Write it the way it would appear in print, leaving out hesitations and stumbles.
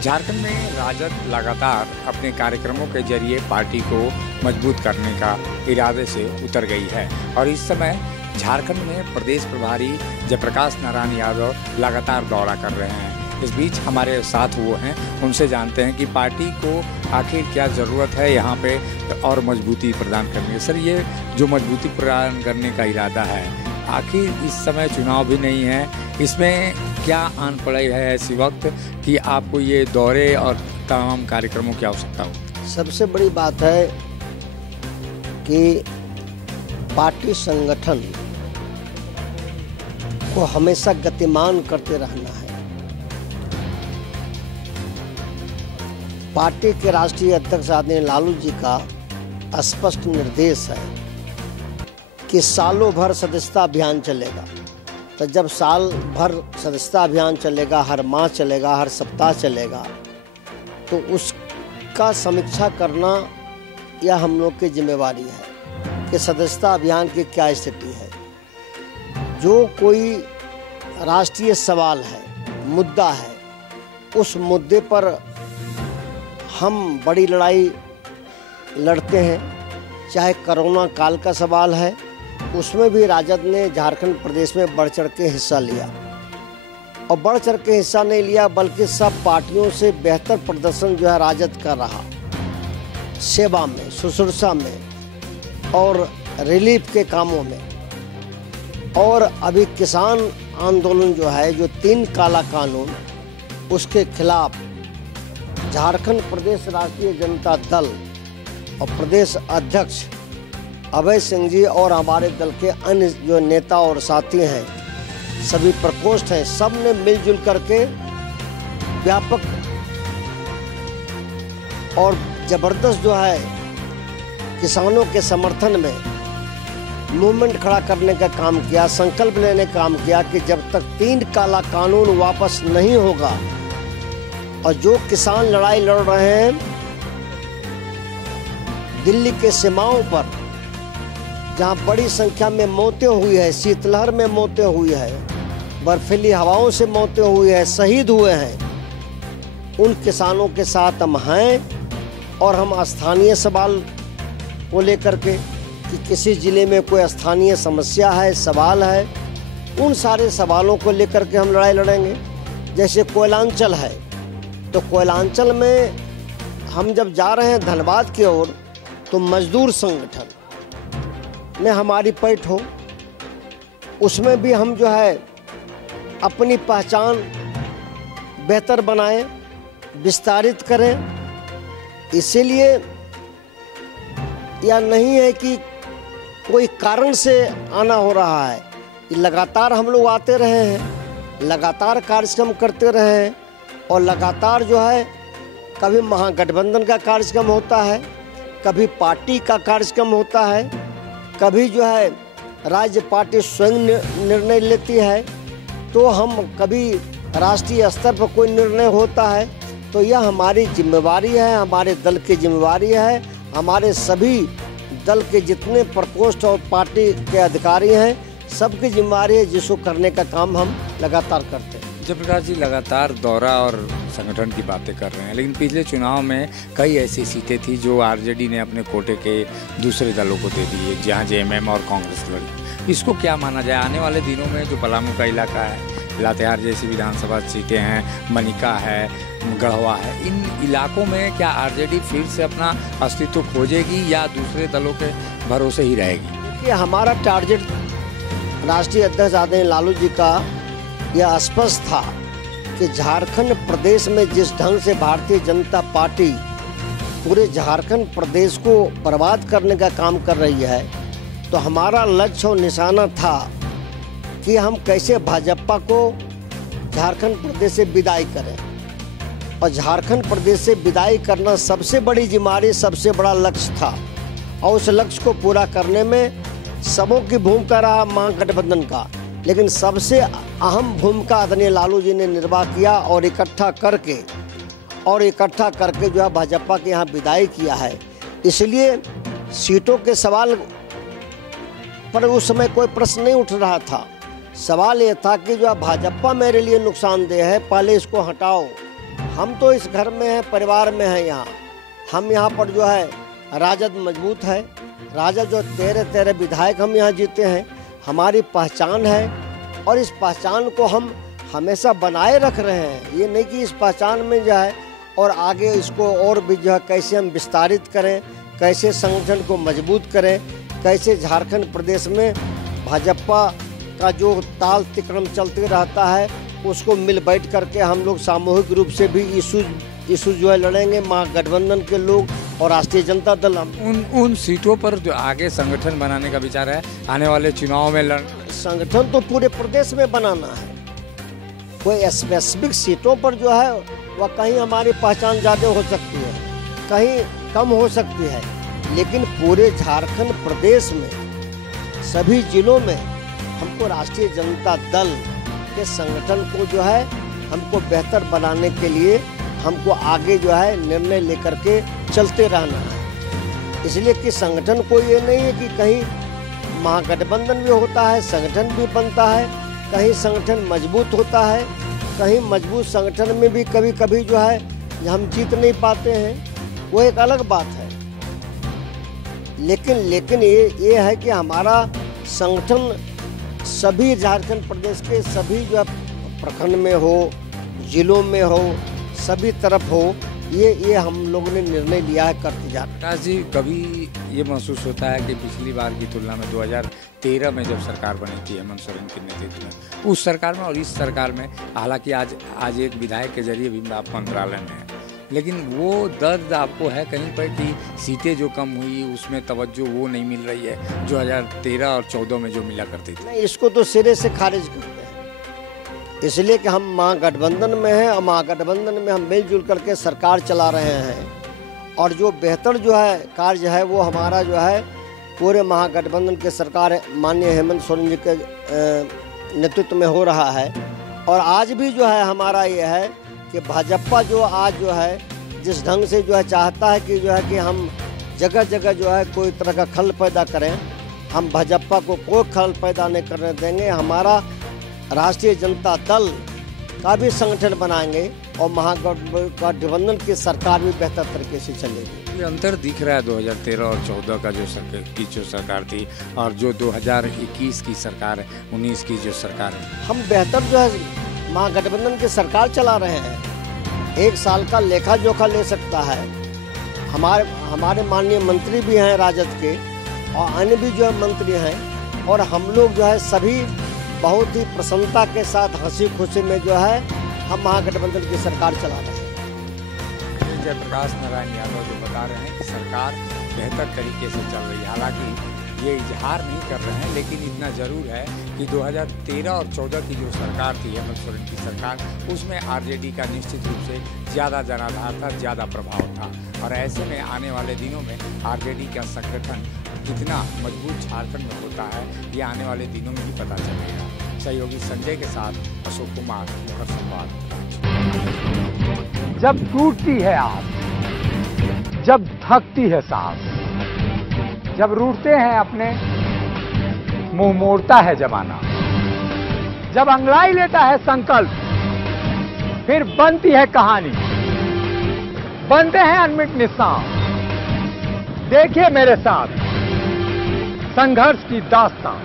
झारखंड में राजद लगातार अपने कार्यक्रमों के जरिए पार्टी को मजबूत करने का इरादे से उतर गई है और इस समय झारखंड में प्रदेश प्रभारी जयप्रकाश नारायण यादव लगातार दौरा कर रहे हैं। इस बीच हमारे साथ वो हैं, उनसे जानते हैं कि पार्टी को आखिर क्या ज़रूरत है यहाँ पे और मजबूती प्रदान करने की। सर, ये जो मजबूती प्रदान करने का इरादा है, आखिर इस समय चुनाव भी नहीं है, इसमें क्या आन पड़े है ऐसी वक्त कि आपको ये दौरे और तमाम कार्यक्रमों की आवश्यकता हो? सबसे बड़ी बात है कि पार्टी संगठन को हमेशा गतिमान करते रहना है। पार्टी के राष्ट्रीय अध्यक्ष आदरणीय लालू जी का स्पष्ट निर्देश है कि सालों भर सदस्यता अभियान चलेगा। तो जब साल भर सदस्यता अभियान चलेगा, हर माह चलेगा, हर सप्ताह चलेगा, तो उसका समीक्षा करना यह हम लोग की जिम्मेवारी है कि सदस्यता अभियान की क्या स्थिति है। जो कोई राष्ट्रीय सवाल है, मुद्दा है, उस मुद्दे पर हम बड़ी लड़ाई लड़ते हैं। चाहे कोरोना काल का सवाल है, उसमें भी राजद ने झारखंड प्रदेश में बढ़ चढ़ के हिस्सा लिया और बढ़ चढ़ के हिस्सा नहीं लिया बल्कि सब पार्टियों से बेहतर प्रदर्शन जो है राजद कर रहा, सेवा में, शुश्रूषा में और रिलीफ के कामों में। और अभी किसान आंदोलन जो है, जो 3 काला कानून, उसके खिलाफ झारखंड प्रदेश राष्ट्रीय जनता दल और प्रदेश अध्यक्ष अभय सिंह जी और हमारे दल के अन्य जो नेता और साथी हैं, सभी प्रकोष्ठ हैं, सब ने मिलजुल करके व्यापक और जबरदस्त जो है किसानों के समर्थन में मूवमेंट खड़ा करने का काम किया, संकल्प लेने का काम किया कि जब तक 3 काला कानून वापस नहीं होगा और जो किसान लड़ाई लड़ रहे हैं दिल्ली के सीमाओं पर, जहाँ बड़ी संख्या में मौतें हुई है, शीतलहर में मौतें हुई है, बर्फीली हवाओं से मौतें हुई है, शहीद हुए हैं, उन किसानों के साथ हम हैं। और हम स्थानीय सवाल को लेकर के कि किसी ज़िले में कोई स्थानीय समस्या है, सवाल है, उन सारे सवालों को लेकर के हम लड़ाई लड़ेंगे। जैसे कोयलांचल है, तो कोयलांचल में हम जब जा रहे हैं धनबाद की ओर, तो मजदूर संगठन ने हमारी पैठ हो, उसमें भी हम जो है अपनी पहचान बेहतर बनाएं, विस्तारित करें। इसीलिए यह नहीं है कि कोई कारण से आना हो रहा है, लगातार हम लोग आते रहे हैं, लगातार कार्यक्रम करते रहे हैं और लगातार जो है कभी महागठबंधन का कार्यक्रम होता है, कभी पार्टी का कार्यक्रम होता है, कभी जो है राज्य पार्टी स्वयं निर्णय लेती है, तो हम कभी राष्ट्रीय स्तर पर कोई निर्णय होता है। तो यह हमारी जिम्मेवारी है, हमारे दल की जिम्मेवारी है, हमारे सभी दल के जितने प्रकोष्ठ और पार्टी के अधिकारी हैं, सबकी जिम्मेवारी है, जिसको करने का काम हम लगातार करते हैं। जयप्रकाश जी लगातार दौरा और संगठन की बातें कर रहे हैं, लेकिन पिछले चुनाव में कई ऐसी सीटें थी जो आरजेडी ने अपने कोटे के दूसरे दलों को दे दी है, जहां जेएमएम और कांग्रेस लड़ी। इसको क्या माना जाए? आने वाले दिनों में जो पलामू का इलाका है, लातेहार जैसी विधानसभा सीटें हैं, मनिका है, गढ़वा है, इन इलाकों में क्या आरजेडी फिर से अपना अस्तित्व खोजेगी या दूसरे दलों के भरोसे ही रहेगी? देखिए, हमारा टारगेट राष्ट्रीय अध्यक्ष आदरणीय लालू जी का यह स्पष्ट था कि झारखंड प्रदेश में जिस ढंग से भारतीय जनता पार्टी पूरे झारखंड प्रदेश को बर्बाद करने का काम कर रही है, तो हमारा लक्ष्य और निशाना था कि हम कैसे भाजपा को झारखंड प्रदेश से विदाई करें। और झारखंड प्रदेश से विदाई करना सबसे बड़ी जिम्मेदारी, सबसे बड़ा लक्ष्य था और उस लक्ष्य को पूरा करने में सबों की भूमिका रहा महागठबंधन का, लेकिन सबसे अहम भूमिका आदरणीय लालू जी ने निर्वाह किया और इकट्ठा करके जो है भाजपा के यहाँ विदाई किया है। इसलिए सीटों के सवाल पर उस समय कोई प्रश्न नहीं उठ रहा था। सवाल ये था कि जो भाजपा मेरे लिए नुकसानदेह है, पहले इसको हटाओ। हम तो इस घर में हैं, परिवार में हैं यहाँ। हम यहाँ पर जो है राजद मजबूत है। राजद जो 13 विधायक हम यहाँ जीते हैं, हमारी पहचान है और इस पहचान को हम हमेशा बनाए रख रहे हैं। ये नहीं कि इस पहचान में जो है और आगे इसको और भी जो है कैसे हम विस्तारित करें, कैसे संगठन को मजबूत करें, कैसे झारखंड प्रदेश में भाजपा का जो ताल तिक्रम चलते रहता है उसको मिल बैठ करके हम लोग सामूहिक रूप से भी इशू जो है लड़ेंगे। महागठबंधन के लोग और राष्ट्रीय जनता दल उन सीटों पर जो आगे संगठन बनाने का विचार है, आने वाले चुनाव में संगठन तो पूरे प्रदेश में बनाना है। कोई स्पेसिफिक सीटों पर जो है वह कहीं हमारी पहचान ज़्यादा हो सकती है, कहीं कम हो सकती है, लेकिन पूरे झारखंड प्रदेश में सभी जिलों में हमको राष्ट्रीय जनता दल के संगठन को जो है हमको बेहतर बनाने के लिए हमको आगे जो है निर्णय लेकर के चलते रहना है। इसलिए कि संगठन को ये नहीं है कि कहीं महागठबंधन भी होता है, संगठन भी बनता है, कहीं संगठन मजबूत होता है, कहीं मजबूत संगठन में भी कभी कभी जो है हम जीत नहीं पाते हैं, वो एक अलग बात है। लेकिन ये है कि हमारा संगठन सभी झारखंड प्रदेश के सभी जो प्रखंड में हो, जिलों में हो, सभी तरफ हो, ये हम लोगों ने निर्णय लिया है करते जा रहे हैं। प्रकाश जी, कभी ये महसूस होता है कि पिछली बार की तुलना में 2013 में जब सरकार बनी थी हेमंत सोरेन के नेतृत्व में, उस सरकार में और इस सरकार में, हालांकि आज एक विधायक के जरिए भी आप मंत्रालय में हैं, लेकिन वो दर्द आपको है कहीं पर कि सीटें जो कम हुई उसमें तवज्जो वो नहीं मिल रही है जो 2013 और 14 में जो मिला करती थी? नहीं, इसको तो सिरे से खारिज करते हैं। इसलिए कि हम महागठबंधन में हैं और महागठबंधन में हम मिलजुल करके सरकार चला रहे हैं और जो बेहतर जो है कार्य है वो हमारा जो है पूरे महागठबंधन के सरकार माननीय हेमंत सोरेन जी के नेतृत्व में हो रहा है। और आज भी जो है हमारा ये है कि भाजपा जो आज जो है जिस ढंग से जो है चाहता है कि हम जगह जगह जो है कोई तरह का खल पैदा करें, हम भाजपा को कोई खल पैदा नहीं करने देंगे। हमारा राष्ट्रीय जनता दल का भी संगठन बनाएंगे और महागठबंधन की सरकार भी बेहतर तरीके से चलेगी। ये अंतर दिख रहा है 2013 और 14 का जो सरकार थी और जो 2021 की सरकार है, 19 की जो सरकार है। हम बेहतर जो है महागठबंधन की सरकार चला रहे हैं। एक साल का लेखा जोखा ले सकता है। हमारे माननीय मंत्री भी हैं राजद के और अन्य भी जो है मंत्री हैं और हम लोग जो है सभी बहुत ही प्रसन्नता के साथ हंसी खुशी में जो है हम महागठबंधन की सरकार चला रहे हैं। जयप्रकाश नारायण यादव जो बता रहे हैं कि सरकार बेहतर तरीके से चल रही है, हालांकि ये इजहार नहीं कर रहे हैं, लेकिन इतना जरूर है कि 2013 और 14 की जो सरकार थी हेमंत सोरेन की सरकार, उसमें आरजेडी का निश्चित रूप से ज़्यादा जनाधार था, ज़्यादा प्रभाव था और ऐसे में आने वाले दिनों में आरजेडी का संगठन कितना मजबूत झारखंड में होता है ये आने वाले दिनों में ही पता चलेगा। सहयोगी संजय के साथ अशोक कुमार, मुखर संवाद। जब टूटती है आस, जब थकती है सांस, जब रूठते हैं अपने, मुंह मोड़ता है जमाना, जब अंगड़ाई लेता है संकल्प, फिर बनती है कहानी, बनते हैं अनमिट निशान। देखिए मेरे साथ संघर्ष की दास्तान।